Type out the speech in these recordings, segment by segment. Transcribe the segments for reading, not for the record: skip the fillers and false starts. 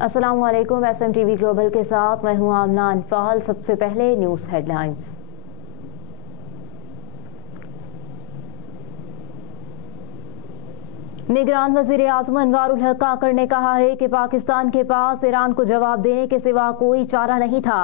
अस्सलाम वालेकुम। SMTV global के साथ मैं हूं आमना अनफाल। सबसे पहले न्यूज़ हेडलाइंस। निगरान वज़ीर आज़म अनवारुल हक काकड़ ने कहा है कि पाकिस्तान के पास ईरान को जवाब देने के सिवा कोई चारा नहीं था।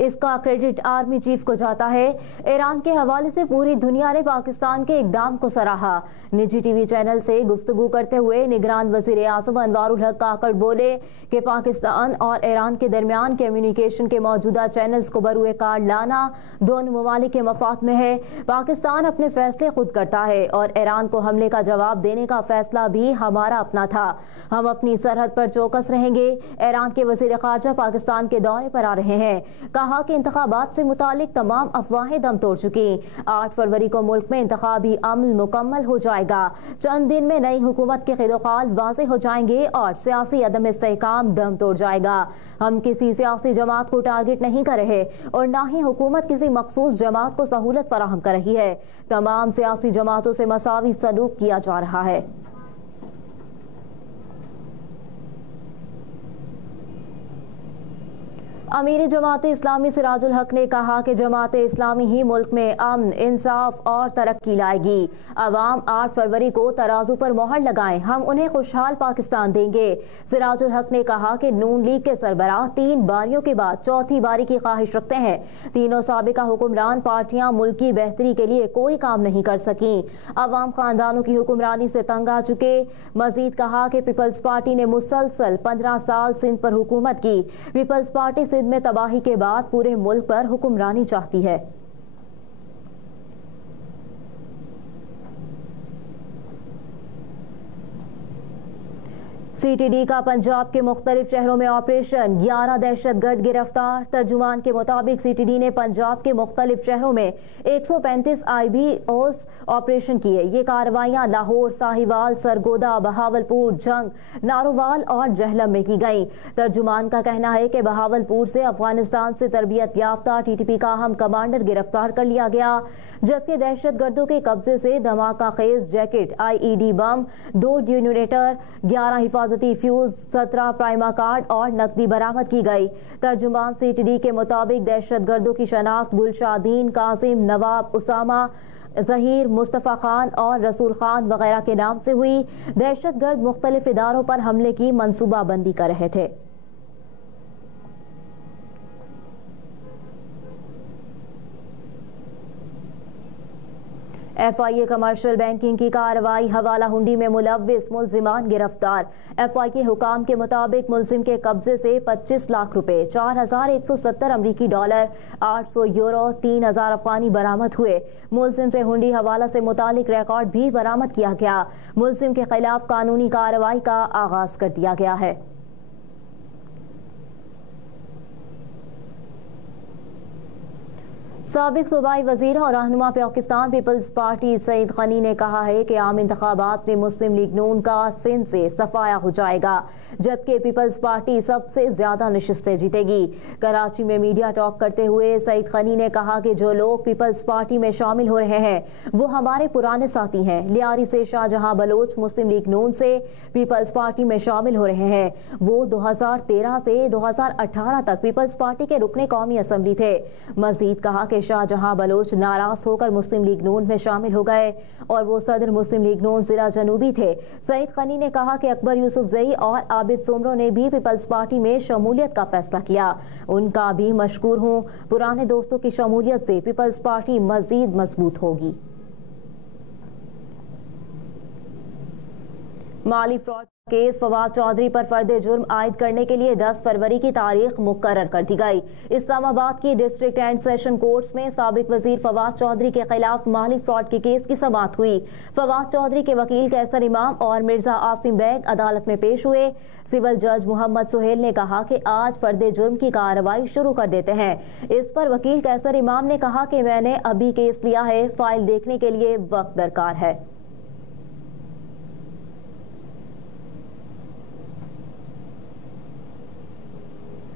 इसका क्रेडिट आर्मी चीफ को जाता है। ईरान के हवाले से पूरी दुनिया ने पाकिस्तान के इकदाम को सराहा। निजी टीवी चैनल से गुफ्तगू करते हुए निगरान वज़ीर आज़म अनवारुल हक काकड़ बोले कि पाकिस्तान और ईरान के दरमियान कम्युनिकेशन के मौजूदा चैनल्स को बरूए कार्ड लाना दोनों ममालिक के मफाद में है। पाकिस्तान अपने फैसले खुद करता है और ईरान को हमले का जवाब देने का फैसला भी हमारा अपना था। हम अपनी सरहद पर चौकस रहेंगे। ईरान के वज़ीर ख़ारजा पाकिस्तान के दौरे पर आ रहे हैं। कहा कि इंतखाबात से मुतालिक तमाम अफवाहें दम तोड़ चुकी। 8 फरवरी को मुल्क में इंतखाबी अमल मुकम्मल हो जाएगा। चंद दिन में नई हुकूमत के क़िदोक़ाल वाज़ेह हो जाएंगे और सियासी अदम इस्तेहकाम दम तोड़ जाएगा। हम किसी सियासी जमात को टारगेट नहीं कर रहे और न ही हुकूमत किसी मखसूस जमात को सहूलत फराहम कर रही है। तमाम सियासी जमातों से मसावी सलूक किया जा रहा है। अमीर जमात इस्लामी सिराजुल हक ने कहा कि जमात इस्लामी ही मुल्क में अमन, इंसाफ और तरक्की लाएगी। अवाम 8 फरवरी को तराजू पर मोहर लगाएं, हम उन्हें खुशहाल पाकिस्तान देंगे। सिराजुल हक ने कहा कि नून लीग के सरबराह 3 बारियों के बाद चौथी बारी की ख्वाहिश रखते हैं। तीनों साबिका हुक्मरान पार्टियां मुल्क की बेहतरी के लिए कोई काम नहीं कर सकी। अवाम खानदानों की हुक्मरानी से तंग आ चुके। मजीद कहा कि पीपल्स पार्टी ने मुसलसल 15 साल सिंध पर हुकूमत की। पीपल्स पार्टी सिंध में तबाही के बाद पूरे मुल्क पर हुक्मरानी चाहती है। CTD का पंजाब के मुख्तलिफ शहरों में ऑपरेशन, 11 दहशतगर्द गिरफ्तार। तर्जुमान के मुताबिक CTD ने पंजाब के मुख्तलिफ शहरों में 135 IBOs ऑपरेशन किए। ये कार्रवाइयाँ लाहौर, साहिवाल, सरगोदा, बहावलपुर, जंग, नारोवाल और जहलम में की गईं। तर्जुमान का कहना है कि बहावलपुर से अफगानिस्तान से तरबियत याफ्ता TTP का अहम कमांडर गिरफ्तार कर लिया गया, जबकि दहशतगर्दों के कब्जे से धमाका खेज जैकेट, IED बम, 2 डिटोनेटर, 11 हिफाजती फ्यूज, 17 प्राइमा कार्ड और नकदी बरामद की गई। तर्जुमान CTD के मुताबिक दहशतगर्दों की शनाख्त गुलशादीन, कासिम, नवाब, उसामा, जहीर, मुस्तफ़ा खान और रसूल खान वगैरह के नाम से हुई। दहशतगर्द मुख्तलिफ इदारों पर हमले की मनसूबाबंदी कर रहे थे। FIA कमर्शियल बैंकिंग की कार्रवाई, हवाला हुंडी में मुलव्विस मुलजिमान गिरफ्तार। FIA हुकाम के मुताबिक मुलजिम के कब्जे से 25 लाख रुपए, 4170 अमरीकी डॉलर, 800 यूरो, 3000 अफगानी बरामद हुए। मुलजिम से हुंडी हवाला से मुतालिक रिकॉर्ड भी बरामद किया गया। मुलजिम के खिलाफ कानूनी कार्रवाई का आगाज कर दिया गया है। साबिक सूबाई वजीर और रहनुमा पाकिस्तान पीपल्स पार्टी सईद गनी ने कहा है कि आम इंतखाबात में मुस्लिम लीग नून का सिंध से सफाया हो जाएगा, जबकि पीपल्स पार्टी सबसे ज्यादा नशिस्तें जीतेगी। कराची में मीडिया टॉक करते हुए सईद गनी ने कहा कि जो लोग पीपल्स पार्टी में शामिल हो रहे हैं वो हमारे पुराने साथी हैं। लियारी से शाहजहां बलोच मुस्लिम लीग नून से पीपल्स पार्टी में शामिल हो रहे हैं। वो 2013 से 2018 तक पीपल्स पार्टी के रुकने कौमी असम्बली थे। मजीद कहा कि शाहजहां बलोच नाराज होकर मुस्लिम लीग नून में शामिल हो गए और वो सदर मुस्लिम लीग नून जिला जनूबी थे। सईद गनी ने कहा कि अकबर यूसुफ जई और आबिद सुमरो ने भी पीपल्स पार्टी में शमूलियत का फैसला किया। उनका भी मशकूर हूँ। पुराने दोस्तों की शमूलियत से पीपल्स पार्टी मजीद मजबूत होगी। माली फ्रॉड केस फवाद चौधरी पर फर्द जुर्म आयद करने के लिए 10 फरवरी की तारीख मुकर्रर कर दी गई। इस्लामाबाद की डिस्ट्रिक्ट एंड सेशन कोर्ट्स में साबिक वजीर फवाद चौधरी के खिलाफ माली फ्रॉड के केस की समाअत हुई। फवाद चौधरी के वकील कैसर इमाम और मिर्जा आसिम बैग अदालत में पेश हुए। सिविल जज मोहम्मद सुहेल ने कहा कि आज फर्द जुर्म की कार्रवाई शुरू कर देते हैं। इस पर वकील कैसर इमाम ने कहा कि मैंने अभी केस लिया है, फाइल देखने के लिए वक्त दरकार है।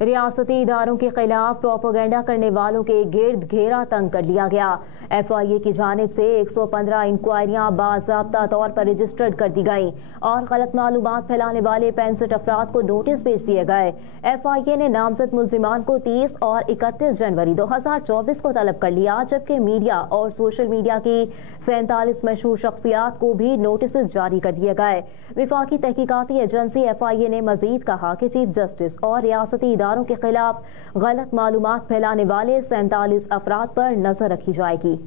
रियासती इदारों के खिलाफ प्रोपेगेंडा करने वालों के गिर्द घेरा तंग कर लिया गया। FIA की जानिब से 115 इंक्वायरियां बाज़ाब्ता तौर पर रजिस्टर्ड कर दी गई और गलत मालूमात फैलाने वाले 65 अफराद को नोटिस भेज दिए गए। FIA ने नामजद मुल्जिमान को 30 और 31 जनवरी 2024 को तलब कर लिया, जबकि मीडिया और सोशल मीडिया की 47 मशहूर शख्सियात को भी नोटिस जारी कर दिए गए। विफाकी तहकीकाती एजेंसी FIA ने मजीद कहा कि चीफ जस्टिस और रियासती इदारों के खिलाफ गलत मालूमात फैलाने वाले 47 अफराद पर नजर रखी जाएगी।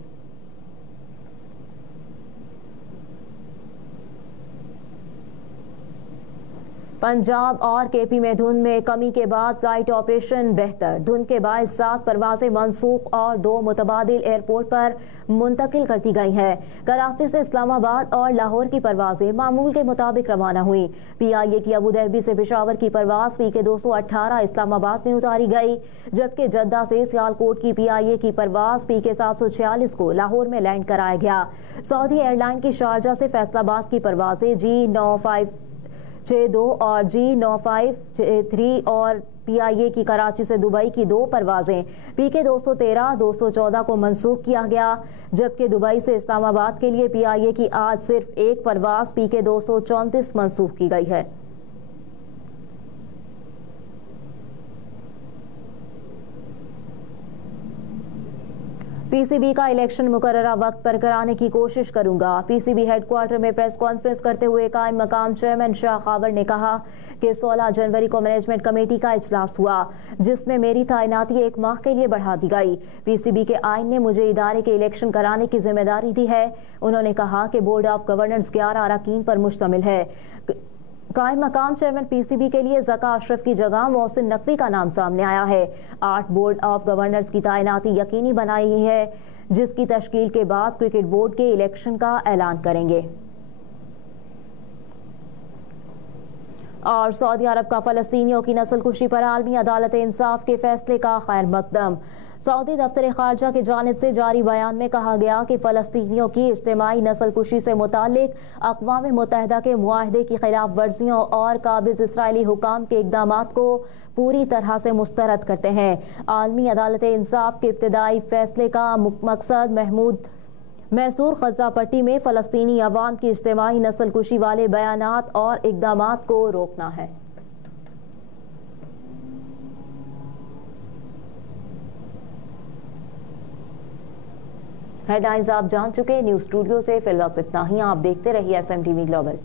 पंजाब और KP में धुंध में कमी के बाद फ्लाइट ऑपरेशन बेहतर। धुंध के बाद 7 परवाजें मनसूख और 2 मुतबादिल एयरपोर्ट पर मुंतकिल कर दी गई हैं। कराची से इस्लामाबाद और लाहौर की परवाजें मामूल के मुताबिक रवाना हुई। PIA की अबू धाबी से पेशावर की परवाज PK 218 इस्लामाबाद में उतारी गई, जबकि जद्दा से सियालकोट की PIA की परवाज PK 746 को लाहौर में लैंड कराया गया। सऊदी एयरलाइन की शारजा से फैसलाबाद की परवाजें G9562 और G9563 और PIA की कराची से दुबई की 2 परवाजें PK 213, 214 को मंसूख किया गया, जबकि दुबई से इस्लामाबाद के लिए PIA की आज सिर्फ 1 परवाज PK 234 मंसूख की गई है। PCB का इलेक्शन मुकर्ररा वक्त पर कराने की कोशिश करूंगा। PCB हेडक्वार्टर में प्रेस कॉन्फ्रेंस करते हुए कायम मकाम चेयरमैन शाह खावर ने कहा कि 16 जनवरी को मैनेजमेंट कमेटी का इजलास हुआ, जिसमें मेरी तैनाती 1 माह के लिए बढ़ा दी गई। PCB के आइन ने मुझे इदारे के इलेक्शन कराने की जिम्मेदारी दी है। उन्होंने कहा कि बोर्ड ऑफ गवर्नर्स 11 अरकान पर मुश्तमिल है। कायम मकाम चेयरमैन PCB के लिए ज़का अशरफ की जगह मोहसिन नकवी का नाम सामने आया है। 8 बोर्ड ऑफ गवर्नर्स की तैनाती यकीनी बनाई है, जिसकी तश्कील के बाद क्रिकेट बोर्ड के इलेक्शन का ऐलान करेंगे। और सऊदी अरब का फ़लस्तीनियों की नस्लकुशी पर आलमी अदालत इंसाफ के फैसले का खैर मकदम। सऊदी दफ्तर खारजा की जानिब से जारी बयान में कहा गया कि फ़लस्तीनियों की इज्तिमाई नस्लकुशी से मुताल्लिक अक़वाम मुत्तहिदा के मुआहदे की खिलाफ वर्जियों और काबिज़ इसराइली हुकाम के इक़दामात को पूरी तरह से मुस्तरद करते हैं। आलमी अदालत इंसाफ के इब्तिदाई फैसले का मकसद मैसूर ग़ज़ा पट्टी में फ़लस्तीनी अवाम की इज्तिमाई नस्लकुशी वाले बयानात और इक़दामात को रोकना है। हेडलाइंस आप जान चुके। न्यूज़ स्टूडियो से फिलहाल इतना ही। आप देखते रहिए SMTV ग्लोबल।